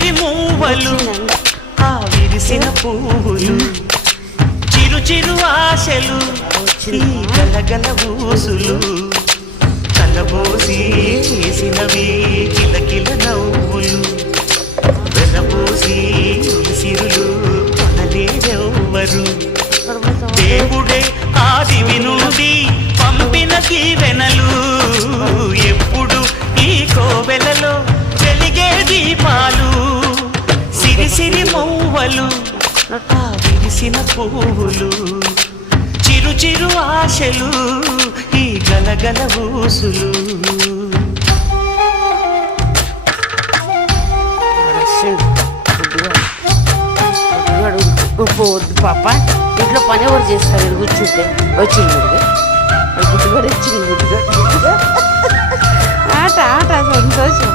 సిరిసిరి మూవలు ఆ విరిసిన పువ్వులు చిరు చిరు ఆశలు ఈ గలగల ఊసులు కలబోసి చేసినవి కిలకిల నవ్వులు వెలబోసి సిరులు కొనలేరెవ్వరు దేవుడే ఆదివి నుండి పంపిన దీవెనలు ఎప్పుడు ఈ కోవెలలో వెలిగే దీపాలు సిరిసిరి మౌవలు ఆ విరిసిన పువ్వులు చిరు చిరు ఆశలు ఈ గలగల ఊసులు. వద్దు పాప, ఇంట్లో పని ఎవరు చేస్తారు? నేను కూర్చుంటే వచ్చింది గుడ్డుగా వచ్చింది గుడ్డుగా ఆట ఆట సంతోషం.